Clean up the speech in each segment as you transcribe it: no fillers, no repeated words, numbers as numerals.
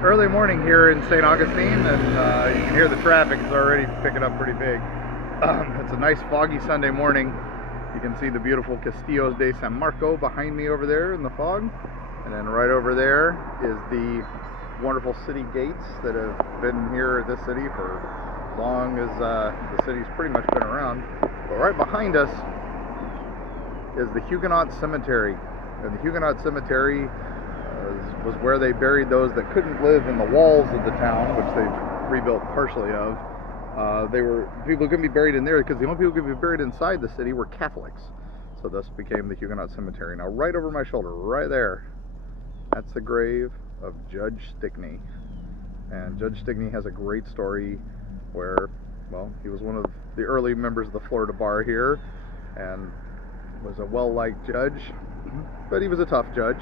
Early morning here in St. Augustine, and you can hear the traffic is already picking up pretty big. It's a nice foggy Sunday morning. You can see the beautiful Castillos de San Marco behind me over there in the fog, and then right over there is the wonderful city gates that have been here at this city for as long as the city's pretty much been around. But right behind us is the Huguenot cemetery, and the Huguenot cemetery was where they buried those that couldn't live in the walls of the town, which they've rebuilt partially of. People who couldn't be buried in there because the only people who could be buried inside the city were Catholics. So thus became the Huguenot cemetery. Now right over my shoulder, right there, that's the grave of Judge Stickney. And Judge Stickney has a great story where, well, he was one of the early members of the Florida bar here and was a well-liked judge, but he was a tough judge.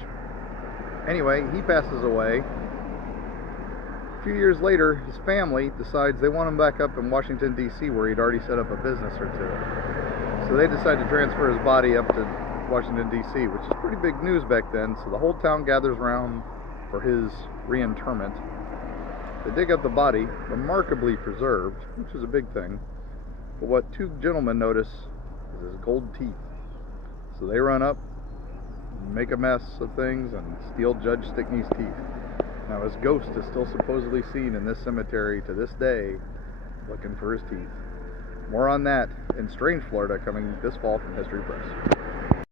Anyway, he passes away. A few years later, his family decides they want him back up in Washington, D.C., where he'd already set up a business or two. So they decide to transfer his body up to Washington, D.C., which is pretty big news back then. So the whole town gathers around for his reinterment. They dig up the body, remarkably preserved, which is a big thing. But what two gentlemen notice is his gold teeth. So they run up, make a mess of things, and steal Judge Stickney's teeth. Now his ghost is still supposedly seen in this cemetery to this day, looking for his teeth. More on that in strange Florida coming this fall from History Press.